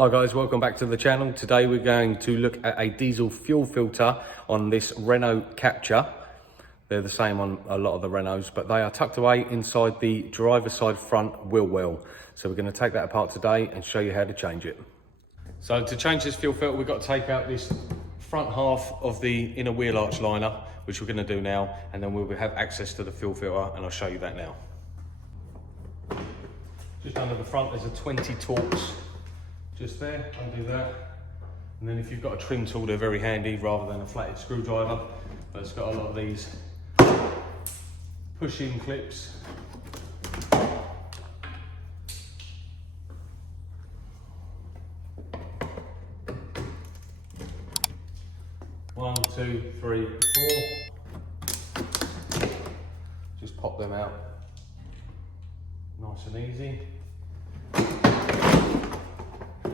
Hi guys, welcome back to the channel. Today we're going to look at a diesel fuel filter on this Renault Captur. They're the same on a lot of the Renaults, but they are tucked away inside the driver's side front wheel well. So we're going to take that apart today and show you how to change it. So to change this fuel filter, we've got to take out this front half of the inner wheel arch liner, which we're going to do now, and then we'll have access to the fuel filter, and I'll show you that now. Just under the front, there's a 20 Torx. Just there, undo that. And then if you've got a trim tool, they're very handy rather than a flathead screwdriver. But it's got a lot of these push-in clips. One, two, three, four. Just pop them out. Nice and easy.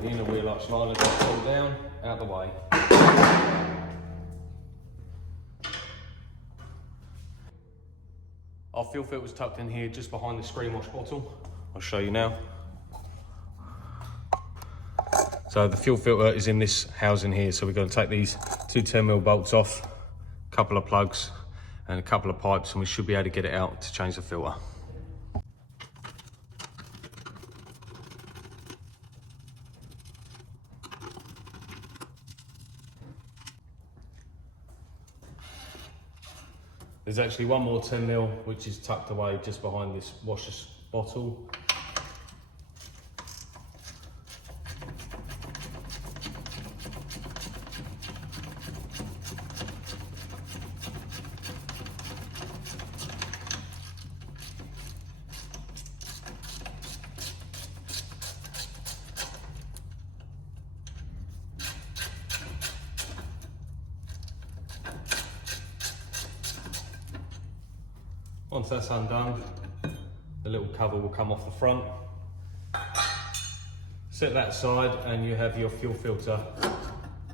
The inner wheel arch liner just pull down, out the way. Our fuel filter was tucked in here just behind the screen wash bottle. I'll show you now. So the fuel filter is in this housing here, so we're going to take these two 10mm bolts off, a couple of plugs and a couple of pipes, and we should be able to get it out to change the filter. There's actually one more 10mm which is tucked away just behind this washer bottle. Once that's undone, the little cover will come off the front. Set that aside and you have your fuel filter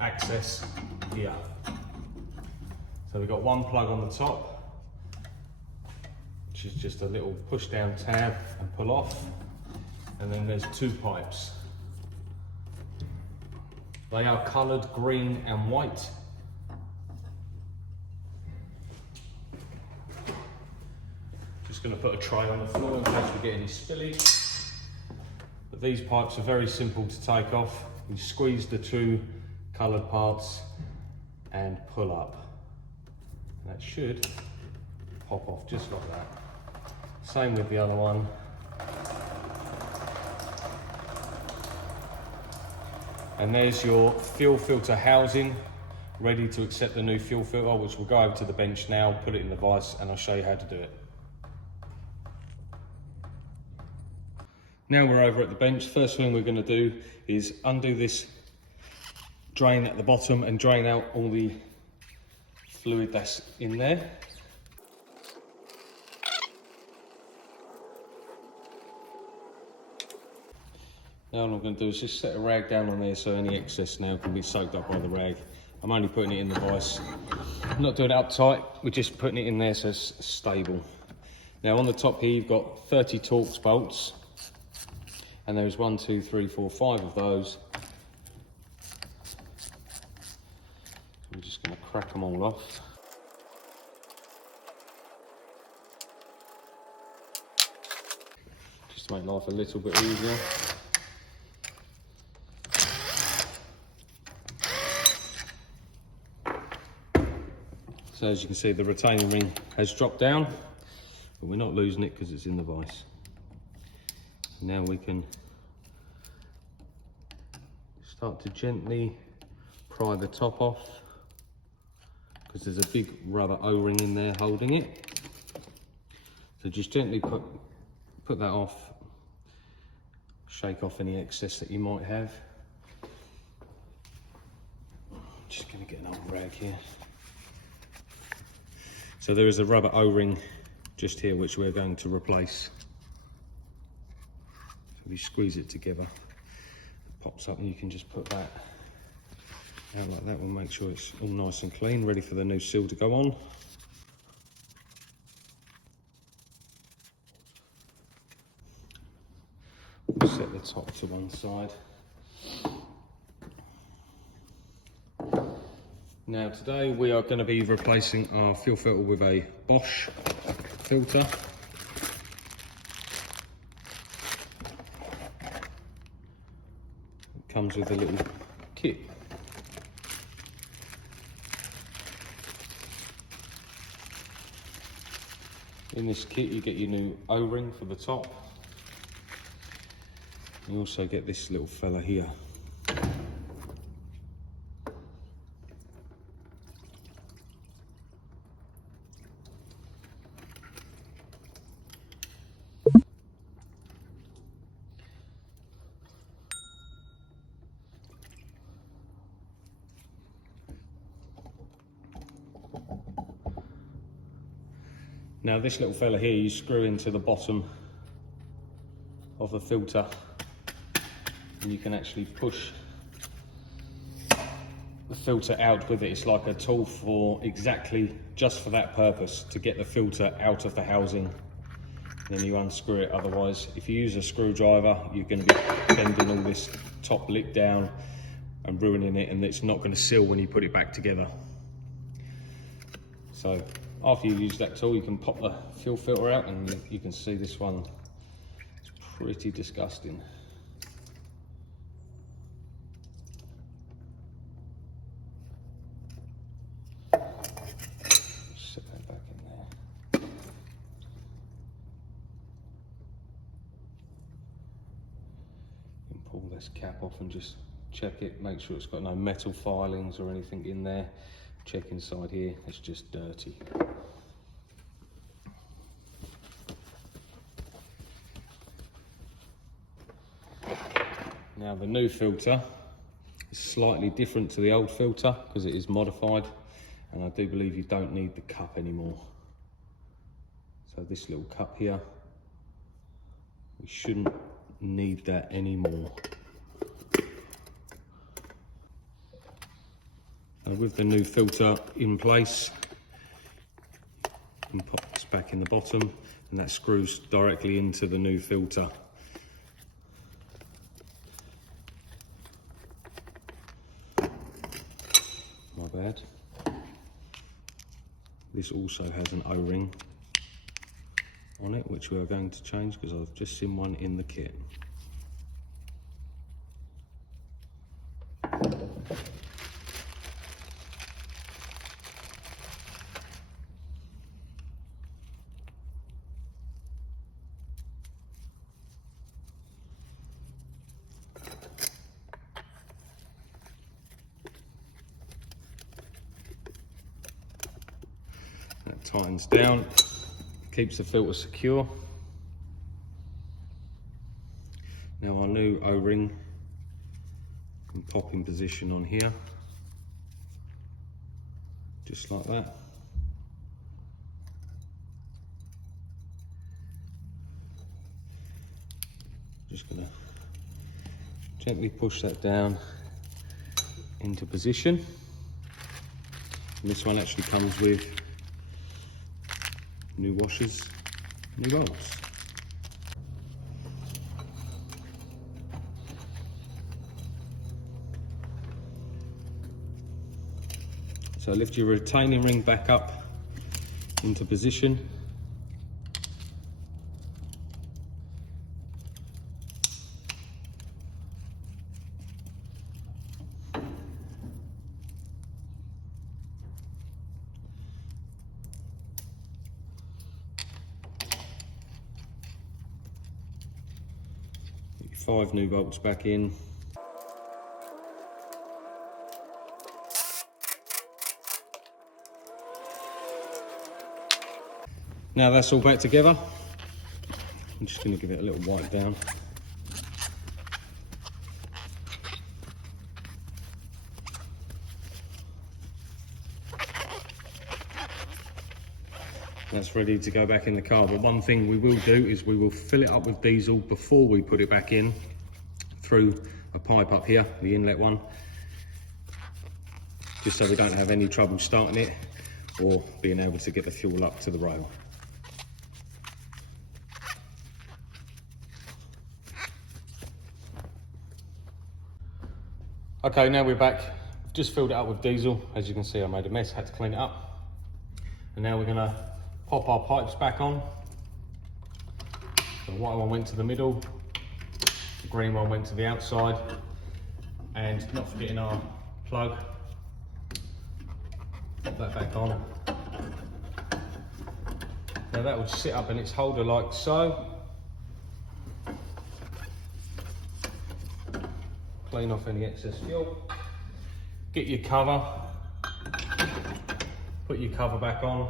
access here. So we've got one plug on the top, which is just a little push down tab and pull off. And then there's two pipes. They are coloured green and white. Just going to put a tray on the floor in case we get any spillage. But these pipes are very simple to take off. You squeeze the two coloured parts and pull up. And that should pop off just like that. Same with the other one. And there's your fuel filter housing, ready to accept the new fuel filter, which we'll go over to the bench now, put it in the vise, and I'll show you how to do it. Now we're over at the bench. First thing we're going to do is undo this drain at the bottom and drain out all the fluid that's in there. Now what I'm going to do is just set a rag down on there so any excess now can be soaked up by the rag. I'm only putting it in the vise. I'm not doing it up tight, we're just putting it in there so it's stable. Now on the top here you've got 30 Torx bolts. And there's 1, 2, 3, 4, 5 of those. I'm just going to crack them all off. Just to make life a little bit easier. So as you can see, the retaining ring has dropped down, but we're not losing it because it's in the vise. Now we can start to gently pry the top off because there's a big rubber O-ring in there holding it. So just gently put that off, shake off any excess that you might have. Just going to get an old rag here. So there is a rubber O-ring just here which we're going to replace. If you squeeze it together, it pops up and you can just put that out like that. We'll make sure it's all nice and clean, ready for the new seal to go on. Set the top to one side. Now today we are going to be replacing our fuel filter with a Bosch filter. It comes with a little kit. In this kit you get your new O-ring for the top. You also get this little fella here. Now this little fella here you screw into the bottom of the filter and you can actually push the filter out with it. It's like a tool for exactly just for that purpose, to get the filter out of the housing. Then you unscrew it. Otherwise, if you use a screwdriver, you're going to be bending all this top lip down and ruining it, and it's not going to seal when you put it back together. So after you use that tool, you can pop the fuel filter out, and you can see this one is pretty disgusting. Set that back in there. You can pull this cap off and just check it, make sure it's got no metal filings or anything in there. Check inside here, it's just dirty. Now the new filter is slightly different to the old filter because it is modified, and I do believe you don't need the cup anymore. So this little cup here, we shouldn't need that anymore. And with the new filter in place, you can pop this back in the bottom, and that screws directly into the new filter. My bad. This also has an O-ring on it, which we are going to change because I've just seen one in the kit. That tightens down, keeps the filter secure. Now our new O-ring can pop in position on here, just like that. Just gonna gently push that down into position. And this one actually comes with new washers, new bolts. So lift your retaining ring back up into position. Get your 5 new bolts back in. Now that's all back together, I'm just going to give it a little wipe down. That's ready to go back in the car, but one thing we will do is we will fill it up with diesel before we put it back in through a pipe up here, the inlet one, just so we don't have any trouble starting it or being able to get the fuel up to the rail. Okay, now we're back. I've just filled it up with diesel. As you can see, I made a mess, had to clean it up. And now we're gonna pop our pipes back on. The white one went to the middle, the green one went to the outside, and not forgetting our plug. Pop that back on. Now that would sit up in its holder like so. Clean off any excess fuel. Get your cover. Put your cover back on.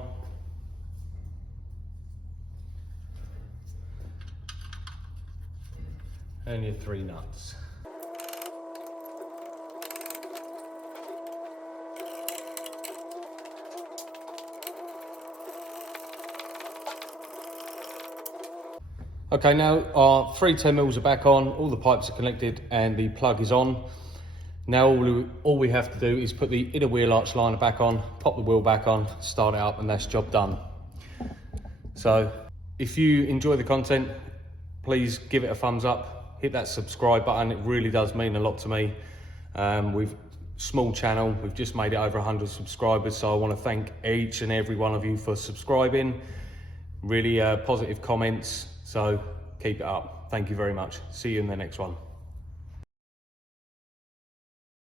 And your 3 nuts. Okay, now our 3 10mm are back on, all the pipes are connected and the plug is on. Now all we have to do is put the inner wheel arch liner back on, pop the wheel back on, start it up, and that's job done. So if you enjoy the content, please give it a thumbs up, hit that subscribe button, it really does mean a lot to me. Small channel, we've just made it over 100 subscribers, so I want to thank each and every one of you for subscribing. Really positive comments, so keep it up. Thank you very much. See you in the next one.